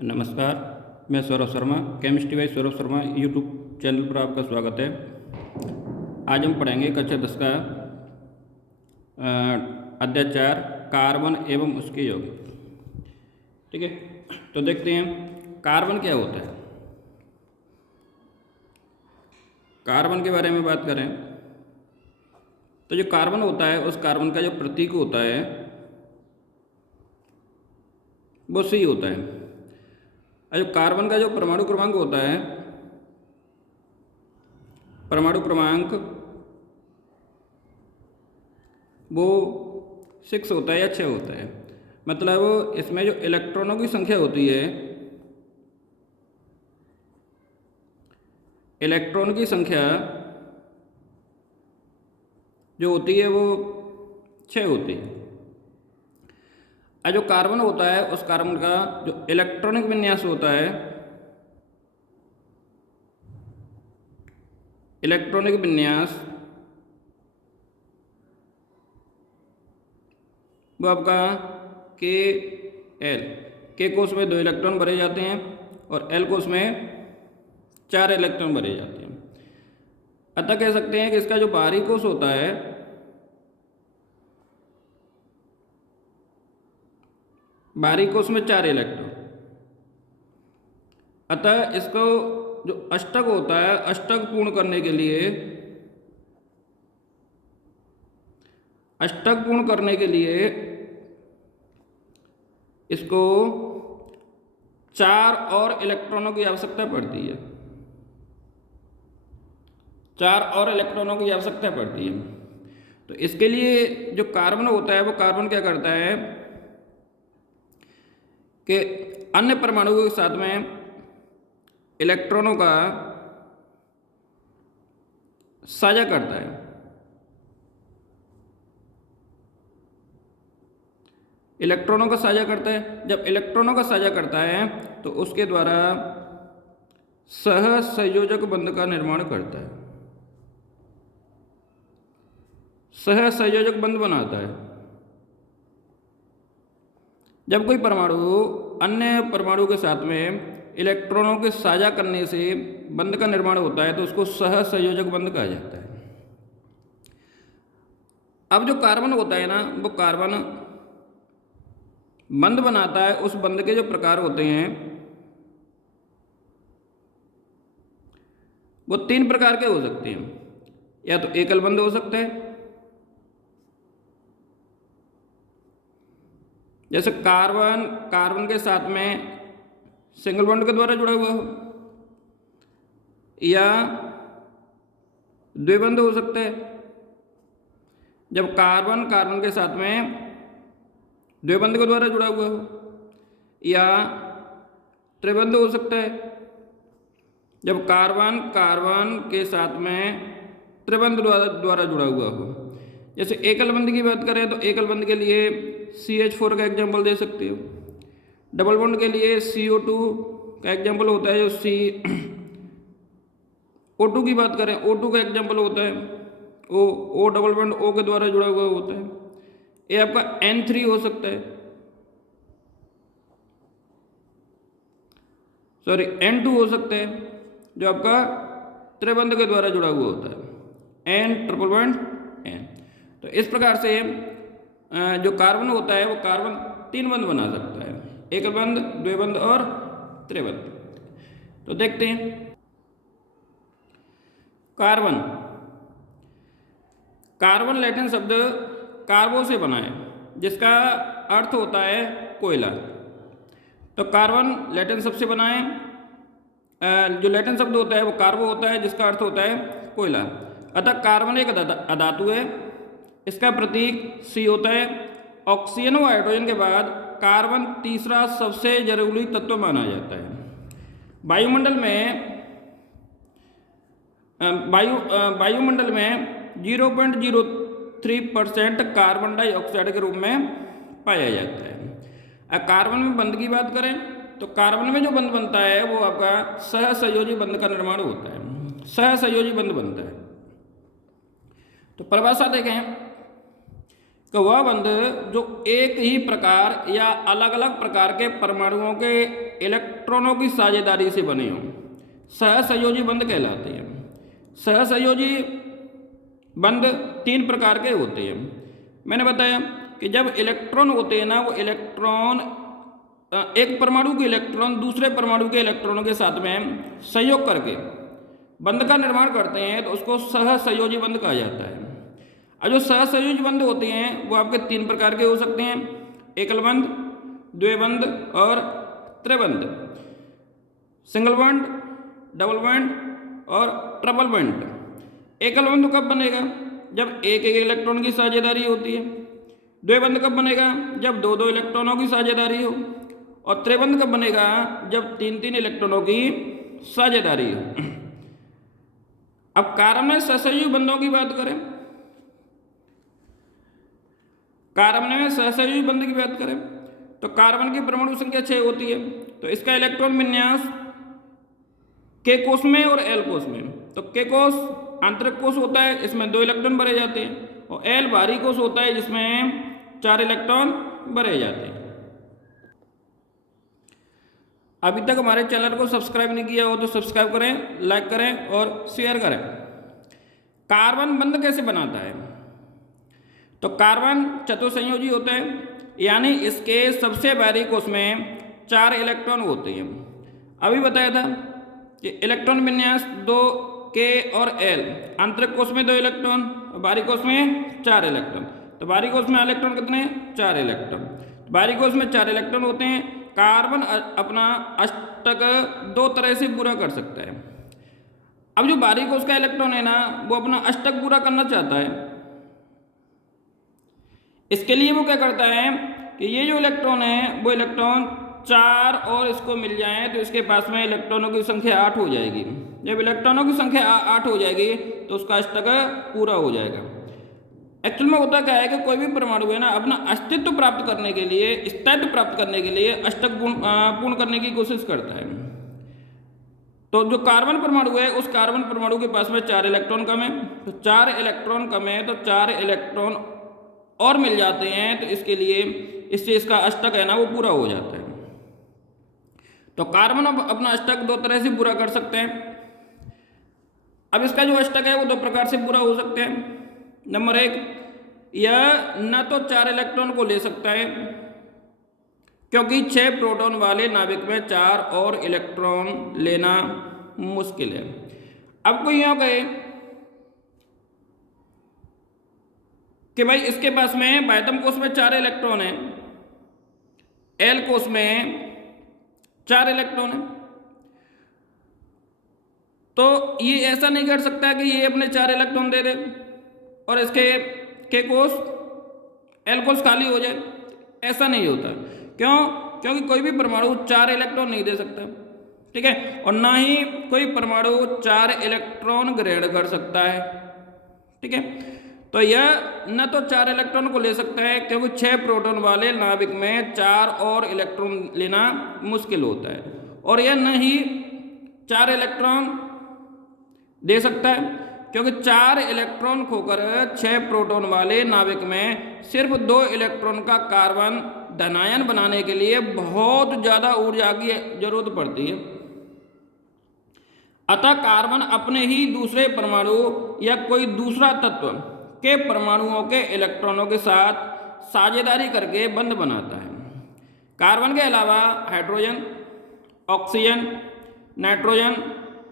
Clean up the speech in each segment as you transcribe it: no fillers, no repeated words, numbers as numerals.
नमस्कार, मैं Saurabh Sharma, chemistry bye Saurabh Sharma YouTube channel पर आपका स्वागत है। आज हम पढ़ेंगे कक्षा 10 का अध्याय 4 कार्बन एवं उसके यौगिक। ठीक है, तो देखते हैं कार्बन क्या होता है। कार्बन के बारे में बात करें तो जो कार्बन होता है उस कार्बन का जो प्रतीक होता है वो सी होता है। और जो कार्बन का जो परमाणु क्रमांक होता है, परमाणु क्रमांक वो 6 होता है या 6 होता है। मतलब इसमें जो इलेक्ट्रॉनों की संख्या होती है, इलेक्ट्रॉन की संख्या जो होती है वो 6 होती है। और जो कार्बन होता है उस कार्बन का जो इलेक्ट्रॉनिक विन्यास होता है, इलेक्ट्रॉनिक विन्यास वो आपका के कोष में 2 इलेक्ट्रॉन भरे जाते हैं और एल कोष में 4 इलेक्ट्रॉन भरे जाते हैं। अतः कह सकते हैं कि इसका जो बाहरी कोष होता है बाहरी कोष में 4 इलेक्ट्रॉन। अतः इसको जो अष्टक होता है, अष्टक पूर्ण करने के लिए, अष्टक पूर्ण करने के लिए इसको 4 और इलेक्ट्रॉनों की आवश्यकता पड़ती है। 4 और इलेक्ट्रॉनों की आवश्यकता पड़ती है। तो इसके लिए जो कार्बन होता है वो कार्बन क्या करता है कि अन्य परमाणुओं के साथ में इलेक्ट्रॉनों का साझा करता है। इलेक्ट्रॉनों का साझा करता है। जब इलेक्ट्रॉनों का साझा करता है तो उसके द्वारा सह संयोजक बंध का निर्माण करता है, सह संयोजक बंध बनाता है। जब कोई परमाणु अन्य परमाणु के साथ में इलेक्ट्रॉनों के साझा करने से बंध का निर्माण होता है तो उसको सह संयोजक बंध कहा जाता है। अब जो कार्बन होता है ना, वो कार्बन बंध बनाता है। उस बंध के जो प्रकार होते हैं वो 3 प्रकार के हो सकते हैं। या तो एकल बंध हो सकता है, जैसे कार्बन कार्बन के साथ में सिंगल बॉन्ड के द्वारा जुड़ा हुआ हो, या द्विबंध हो सकता है जब कार्बन कार्बन के साथ में द्विबंध के द्वारा जुड़ा हुआ हो, या त्रिबंध हो सकता है जब कार्बन कार्बन के साथ में त्रिबंध द्वारा जुड़ा हुआ हो। जैसे एकल बंध की बात करें तो एकल बंध के लिए CH4 का एग्जाम्पल दे सकते हो। डबल बॉन्ड के लिए CO2 का एग्जाम्पल होता है। जो O2 की बात करें, O2 का एग्जाम्पल होता है O डबल बॉन्ड O के द्वारा जुड़ा हुआ होता है। ये आपका N3 हो सकता है, सॉरी N2 हो सकता है जो आपका त्रिबंध के द्वारा जुड़ा हुआ होता है, N ट्रिपल बॉन्ड N। तो इस प्रकार से जो कार्बन होता है वो कार्बन 3 बंध बना सकता है, एकल बंध, द्विबंध और त्रिबंध। तो देखते हैं कार्बन। कार्बन लैटिन शब्द कार्बो से बना है जिसका अर्थ होता है कोयला। तो कार्बन लैटिन शब्द से बना है। जो लैटिन शब्द होता है वो कार्बो होता है जिसका अर्थ होता है कोयला। अतः कार्बन एक अधातु है। इसका प्रतीक C होता है। ऑक्सीजन व हाइड्रोजन के बाद कार्बन तीसरा सबसे जरूरी तत्व माना जाता है। वायुमंडल में 0.03% कार्बन डाइऑक्साइड के रूप में पाया जाता है। कार्बन में बंध की बात करें तो कार्बन में जो बंध बनता है वो आपका सह संयोजी बंध का निर्माण होता है, सह संयोजी बंध बनता है। तो परिभाषा देखें तो वह बंध जो एक ही प्रकार या अलग अलग प्रकार के परमाणुओं के इलेक्ट्रॉनों की साझेदारी से बने हों सहसंयोजी बंध कहलाते हैं। सहसंयोजी बंध 3 प्रकार के होते हैं। मैंने बताया कि जब इलेक्ट्रॉन होते हैं ना, वो इलेक्ट्रॉन एक परमाणु के इलेक्ट्रॉन दूसरे परमाणु के इलेक्ट्रॉनों के साथ में संयोग करके बंध का निर्माण करते हैं, तो उसको सहसंयोजी बंध कहा जाता है। और जो सहसंयोजी बंध होते हैं वो आपके 3 प्रकार के हो सकते हैं, एकल बंध, द्विबंध और त्रिबंध। सिंगल बंध, डबल बंध और ट्रिपल बंध। एकल बंध कब बनेगा? जब एक एक इलेक्ट्रॉन की साझेदारी होती है। द्विबंध कब बनेगा? जब दो दो इलेक्ट्रॉनों की साझेदारी हो। और त्रिबंध कब बनेगा? जब 3 इलेक्ट्रॉनों की साझेदारी हो। अब कार्बन में सहसंयोजी बंधों की बात करें, कार्बन में सहसंयोजी बंध की बात करें तो कार्बन की परमाणु संख्या 6 होती है। तो इसका इलेक्ट्रॉन विन्यास के कोष में और एल कोष में। तो के कोष आंतरिक कोष होता है, इसमें 2 इलेक्ट्रॉन भरे जाते हैं, और एल बाहरी कोष होता है जिसमें 4 इलेक्ट्रॉन भरे जाते हैं। अभी तक हमारे चैनल को सब्सक्राइब नहीं किया हो तो सब्सक्राइब करें, लाइक करें और शेयर करें। कार्बन बंध कैसे बनाता है? तो कार्बन चतुसंयोजी होता है, यानी इसके सबसे बाहरी कोष में 4 इलेक्ट्रॉन होते हैं। अभी बताया था कि इलेक्ट्रॉन विन्यास 2 के और एल, आंतरिक कोष में 2 इलेक्ट्रॉन और बाहरी कोष में 4 इलेक्ट्रॉन। तो बाहरी कोष में इलेक्ट्रॉन कितने? 4 इलेक्ट्रॉन। बाहरी कोष में 4 इलेक्ट्रॉन होते हैं। कार्बन अपना अष्टक 2 तरह से पूरा कर सकता है। अब जो बाहरी कोष का इलेक्ट्रॉन है ना, वो अपना अष्टक पूरा करना चाहता है। इसके लिए वो क्या करता है कि ये जो इलेक्ट्रॉन है वो इलेक्ट्रॉन 4 और इसको मिल जाए तो इसके पास में इलेक्ट्रॉनों की संख्या 8 हो जाएगी। जब इलेक्ट्रॉनों की संख्या 8 हो जाएगी तो उसका अष्टक पूरा हो जाएगा। एक्चुअल में होता क्या है कि कोई भी परमाणु है ना, अपना अस्तित्व प्राप्त करने के लिए, स्थायित्व प्राप्त करने के लिए अष्टक पूर्ण करने की कोशिश करता है। तो जो कार्बन परमाणु है, उस कार्बन परमाणु के पास में 4 इलेक्ट्रॉन कम है। तो 4 इलेक्ट्रॉन कम है तो 4 इलेक्ट्रॉन और मिल जाते हैं, तो इसके लिए इससे इसका अष्टक है ना वो पूरा हो जाता है। तो कार्बन अपना अष्टक 2 तरह से पूरा कर सकते हैं। अब इसका जो अष्टक है वो 2 प्रकार से पूरा हो सकते हैं। नंबर 1, यह न तो 4 इलेक्ट्रॉन को ले सकता है, क्योंकि 6 प्रोटॉन वाले नाभिक में 4 और इलेक्ट्रॉन लेना मुश्किल है। अब कोई यूँ कहे कि भाई इसके पास में बाह्यतम कोष में 4 इलेक्ट्रॉन है, एल कोष में 4 इलेक्ट्रॉन है, तो ये ऐसा नहीं कर सकता कि ये अपने 4 इलेक्ट्रॉन दे दे और इसके के कोष एल कोष खाली हो जाए। ऐसा नहीं होता। क्यों? क्योंकि कोई भी परमाणु 4 इलेक्ट्रॉन नहीं दे सकता, ठीक है, और ना ही कोई परमाणु 4 इलेक्ट्रॉन ग्रहण कर सकता है, ठीक है। तो यह न तो 4 इलेक्ट्रॉन को ले सकता है, क्योंकि 6 प्रोटॉन वाले नाभिक में 4 और इलेक्ट्रॉन लेना मुश्किल होता है, और यह न ही 4 इलेक्ट्रॉन दे सकता है, क्योंकि 4 इलेक्ट्रॉन खोकर 6 प्रोटॉन वाले नाभिक में सिर्फ 2 इलेक्ट्रॉन का कार्बन धनायन बनाने के लिए बहुत ज़्यादा ऊर्जा की जरूरत पड़ती है। अतः कार्बन अपने ही दूसरे परमाणु या कोई दूसरा तत्व के परमाणुओं के इलेक्ट्रॉनों के साथ साझेदारी करके बंध बनाता है। कार्बन के अलावा हाइड्रोजन, ऑक्सीजन, नाइट्रोजन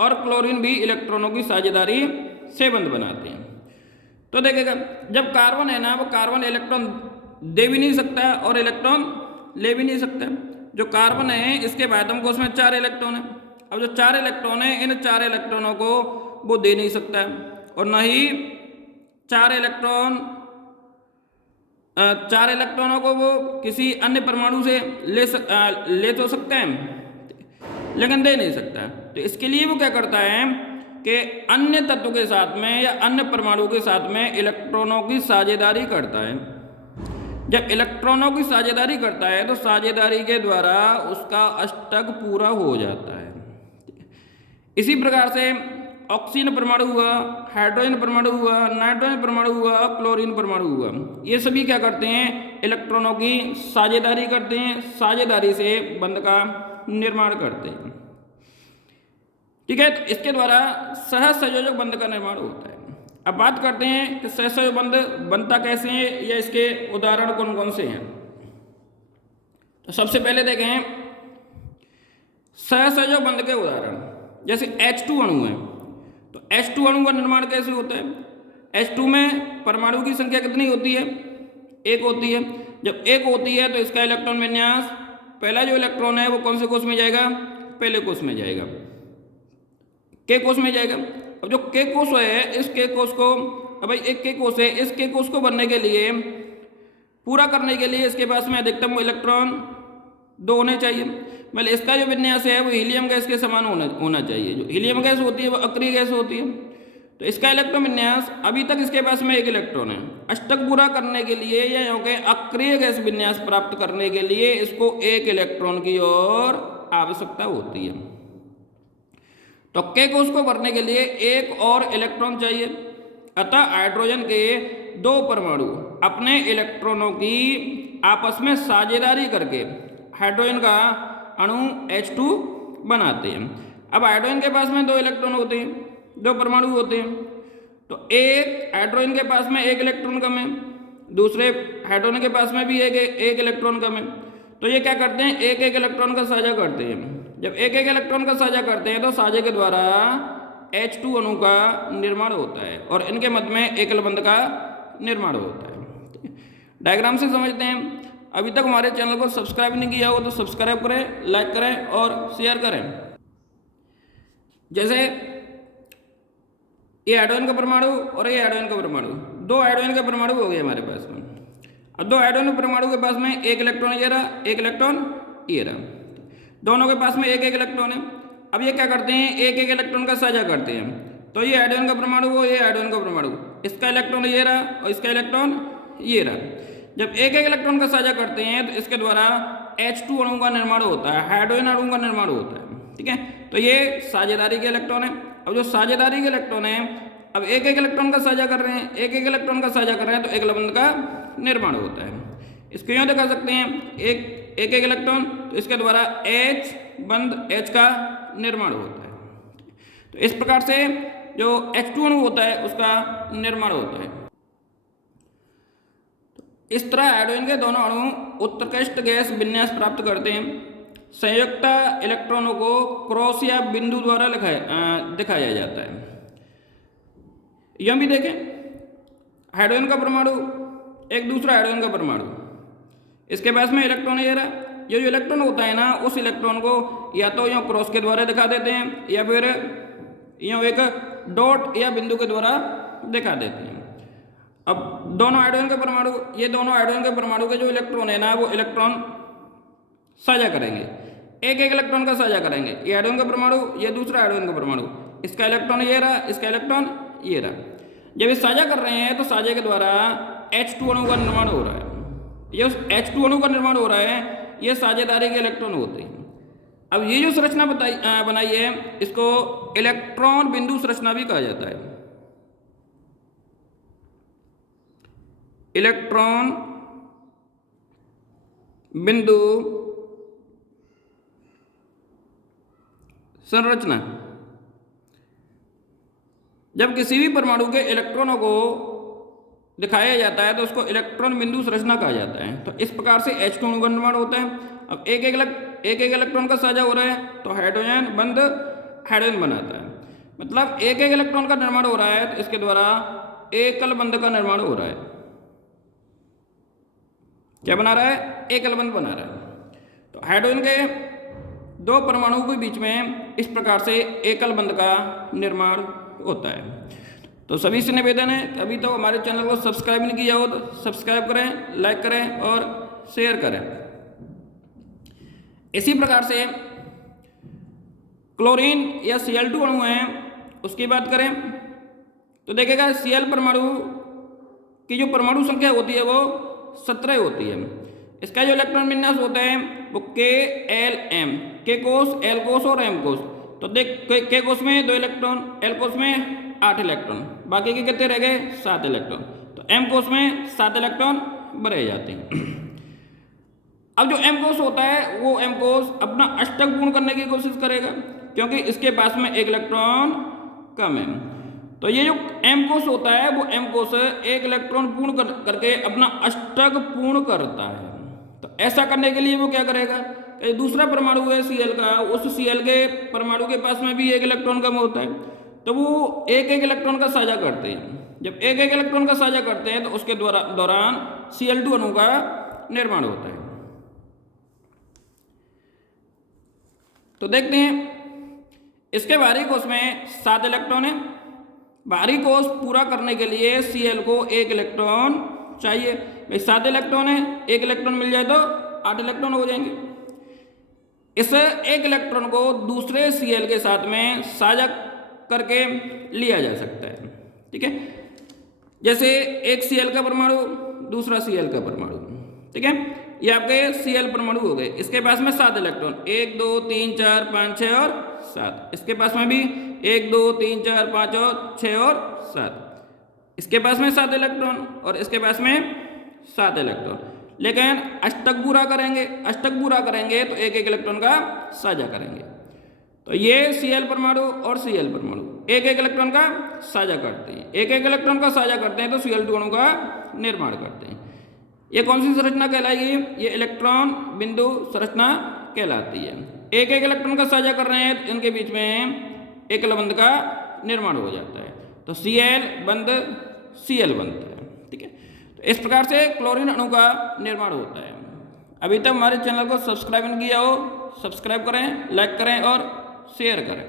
और क्लोरीन भी इलेक्ट्रॉनों की साझेदारी से बंध बनाते हैं। तो देखिएगा, जब कार्बन है ना, वो कार्बन इलेक्ट्रॉन दे भी नहीं सकता और इलेक्ट्रॉन ले भी नहीं सकता। जो कार्बन है इसके बाह्यतम कोष में 4 इलेक्ट्रॉन है। अब जो 4 इलेक्ट्रॉन है, इन 4 इलेक्ट्रॉनों को वो दे नहीं सकता है, और न ही 4 इलेक्ट्रॉनों को वो किसी अन्य परमाणु से ले तो सकते हैं लेकिन दे नहीं सकता। तो इसके लिए वो क्या करता है कि अन्य तत्व के साथ में या अन्य परमाणु के साथ में इलेक्ट्रॉनों की साझेदारी करता है। जब इलेक्ट्रॉनों की साझेदारी करता है तो साझेदारी के द्वारा उसका अष्टक पूरा हो जाता है। इसी प्रकार से ऑक्सीजन परमाणु हुआ, हाइड्रोजन परमाणु हुआ, नाइट्रोजन परमाणु हुआ, क्लोरीन परमाणु हुआ, ये सभी क्या करते हैं, इलेक्ट्रॉनों की साझेदारी करते हैं, साझेदारी से बंध का निर्माण करते हैं। ठीक है, तो इसके द्वारा सहसंयोजक बंध का निर्माण होता है। अब बात करते हैं कि सहसंयोजक बंध बनता कैसे है या इसके उदाहरण कौन कौन से हैं। तो सबसे पहले देखें सहसंयोजक बंध के उदाहरण, जैसे H2 अणु है, तो H2 अणु का निर्माण कैसे होता है। H2 में परमाणु की संख्या कितनी होती है, एक होती है। जब एक होती है तो इसका इलेक्ट्रॉन विन्यास, पहला जो इलेक्ट्रॉन है वो कौन से कोष में जाएगा, पहले कोष में जाएगा, के कोष में जाएगा। अब जो के कोष है, इस के कोष को, अब भाई एक के कोष है, इस के कोष को बनने के लिए, पूरा करने के लिए इसके पास में अधिकतम इलेक्ट्रॉन 2 होने चाहिए। मतलब इसका जो विन्यास है वो हीलियम गैस के समान होना चाहिए। जो हीलियम गैस होती है वो अक्रिय गैस होती है। तो इसका इलेक्ट्रॉन विन्यास, अभी तक इसके पास में एक इलेक्ट्रॉन है, अष्टक पूरा करने के लिए या यूँ कहें अक्रिय गैस विन्यास प्राप्त करने के लिए इसको एक इलेक्ट्रॉन की और आवश्यकता होती है। तो के कोष को भरने के लिए एक और इलेक्ट्रॉन चाहिए। अतः हाइड्रोजन के 2 परमाणु अपने इलेक्ट्रॉनों की आपस में साझेदारी करके हाइड्रोजन का अणु H2 बनाते हैं। अब हाइड्रोजन के पास में 2 इलेक्ट्रॉन होते हैं, 2 परमाणु होते हैं। तो एक हाइड्रोजन के पास में एक इलेक्ट्रॉन कम है, दूसरे हाइड्रोजन के पास में भी एक इलेक्ट्रॉन कम है। तो ये क्या करते हैं, एक एक इलेक्ट्रॉन का साझा करते हैं। जब एक एक इलेक्ट्रॉन का साझा करते हैं तो साझे के द्वारा H2 अणु का निर्माण होता है और इनके मध्य में एकल बंध का निर्माण होता है। डायग्राम से समझते हैं। अभी तक हमारे चैनल को सब्सक्राइब नहीं किया हो तो सब्सक्राइब करें, लाइक करें और शेयर करें। जैसे ये हाइड्रोजन का परमाणु और ये हाइड्रोजन का परमाणु, 2 हाइड्रोजन का परमाणु हो गए हमारे पास में। अब 2 हाइड्रोजन परमाणु के पास में एक इलेक्ट्रॉन ये रहा, एक इलेक्ट्रॉन ये रहा, दोनों के पास में एक एक इलेक्ट्रॉन है। अब ये क्या करते हैं, एक एक इलेक्ट्रॉन का साझा करते हैं। तो ये हाइड्रोजन का परमाणु हो, ये हाइड्रोजन का परमाणु, इसका इलेक्ट्रॉन ये रहा और इसका इलेक्ट्रॉन ये रहा। जब एक एक इलेक्ट्रॉन का साझा करते हैं तो इसके द्वारा H2 अणु का निर्माण होता है, हाइड्रोजन अणु का निर्माण होता है। ठीक है, तो ये साझेदारी के इलेक्ट्रॉन है। अब जो साझेदारी के इलेक्ट्रॉन है, अब एक एक इलेक्ट्रॉन का साझा कर रहे हैं, एक एक इलेक्ट्रॉन का साझा कर रहे हैं तो एकल बंध का निर्माण होता है। इसको यूँ दिखा सकते हैं, एक एक इलेक्ट्रॉन, तो इसके द्वारा H बंध H का निर्माण होता है। तो इस प्रकार से जो H2 अणु होता है उसका निर्माण होता है। इस तरह हाइड्रोजन के दोनों अणु उत्कृष्ट गैस विन्यास प्राप्त करते हैं। संयुक्त इलेक्ट्रॉनों को क्रॉस या बिंदु द्वारा दिखाया जाता है। यह भी देखें, हाइड्रोजन का परमाणु, एक दूसरा हाइड्रोजन का परमाणु, इसके पास में इलेक्ट्रॉन ये रहा। ये जो इलेक्ट्रॉन होता है ना, उस इलेक्ट्रॉन को या तो यूँ क्रॉस के द्वारा दिखा देते हैं या फिर यूँ एक डॉट या बिंदु के द्वारा दिखा देते हैं। अब दोनों हाइड्रोजन के परमाणु, ये दोनों हाइड्रोजन के परमाणु के जो इलेक्ट्रॉन है ना, वो इलेक्ट्रॉन साझा करेंगे, एक एक इलेक्ट्रॉन का साझा करेंगे। ये हाइड्रोजन का परमाणु, ये दूसरा हाइड्रोजन का परमाणु, इसका इलेक्ट्रॉन ये रहा, इसका इलेक्ट्रॉन ये रहा। जब ये साझा कर रहे हैं तो साझे के द्वारा H2 अणु का निर्माण हो रहा है। ये H2 अणु का निर्माण हो रहा है, ये साझेदारी के इलेक्ट्रॉन होते हैं। अब ये जो संरचना बनाई है, इसको इलेक्ट्रॉन बिंदु संरचना भी कहा जाता है। इलेक्ट्रॉन बिंदु संरचना। जब किसी भी परमाणु के इलेक्ट्रॉनों को दिखाया जाता है तो उसको इलेक्ट्रॉन बिंदु संरचना कहा जाता है। तो इस प्रकार से H2 अणु का निर्माण होता है। अब एक एक इलेक्ट्रॉन का साझा हो रहा है तो हाइड्रोजन बंध हाइड्रोजन बनाता है। मतलब एक एक इलेक्ट्रॉन का निर्माण हो रहा है तो इसके द्वारा एकल बंध का निर्माण हो रहा है। क्या बना रहा है, एकल बंध बना रहा है। तो हाइड्रोजन के 2 परमाणुओं के बीच में इस प्रकार से एकल बंध का निर्माण होता है। तो सभी से निवेदन है, अभी तो हमारे चैनल को सब्सक्राइब नहीं किया हो तो सब्सक्राइब करें, लाइक करें और शेयर करें। इसी प्रकार से क्लोरीन या Cl2 अणु है, उसकी बात करें तो देखिएगा Cl परमाणु की जो परमाणु संख्या होती है वो 17 होती है। इसका जो इलेक्ट्रॉन विन्यास होता है वो KLM, K कोष, L कोष और M कोष। तो देख के कोष में 2 इलेक्ट्रॉन, एल कोष में 8 इलेक्ट्रॉन, बाकी के कितने रह गए 7 इलेक्ट्रॉन। तो एम कोष में 7 इलेक्ट्रॉन भरे जाते हैं। अब जो एम कोष होता है वो एम कोष अपना अष्टक पूर्ण करने की कोशिश करेगा, क्योंकि इसके पास में 1 इलेक्ट्रॉन कम है। तो ये जो एम कोष होता है वो एम कोष 1 इलेक्ट्रॉन पूर्ण करके अपना अष्टक पूर्ण करता है। तो ऐसा करने के लिए वो क्या करेगा, दूसरा परमाणु है Cl का, उस Cl के परमाणु के पास में भी 1 इलेक्ट्रॉन कम होता है, तो वो एक इलेक्ट्रॉन का साझा करते हैं। जब एक इलेक्ट्रॉन का साझा करते हैं तो उसके दौरान Cl2 अणु का निर्माण होता है। तो देखते हैं इसके बाहरी कोष में 7 इलेक्ट्रॉन है। बाहरी कोष पूरा करने के लिए Cl को 1 इलेक्ट्रॉन चाहिए। भाई 7 इलेक्ट्रॉन है, 1 इलेक्ट्रॉन मिल जाए तो 8 इलेक्ट्रॉन हो जाएंगे। इस 1 इलेक्ट्रॉन को दूसरे Cl के साथ में साझा करके लिया जा सकता है। ठीक है, जैसे एक Cl का परमाणु, दूसरा Cl का परमाणु। ठीक है, ये आपके Cl परमाणु हो गए। इसके पास में 7 इलेक्ट्रॉन, 1 2 3 4 5 6 और 7। इसके पास में भी 1 2 3 4 5 और 6 और 7। इसके पास में 7 इलेक्ट्रॉन और इसके पास में 7 इलेक्ट्रॉन। लेकिन अष्टक पूरा करेंगे, अष्टक पूरा करेंगे तो 1 इलेक्ट्रॉन का साझा करेंगे। तो ये Cl परमाणु और Cl परमाणु 1 इलेक्ट्रॉन का साझा करते हैं। 1 इलेक्ट्रॉन का साझा करते हैं तो Cl2 अणु का निर्माण करते हैं। ये कौन सी संरचना कहलाएगी, ये इलेक्ट्रॉन बिंदु संरचना कहलाती है। 1 इलेक्ट्रॉन का साझा कर रहे हैं तो इनके बीच में एकल बंध का निर्माण हो जाता है, तो Cl बंध Cl बनता है। ठीक है, तो इस प्रकार से क्लोरीन अणु का निर्माण होता है। अभी तक हमारे चैनल को सब्सक्राइब नहीं किया हो, सब्सक्राइब करें, लाइक करें और शेयर करें।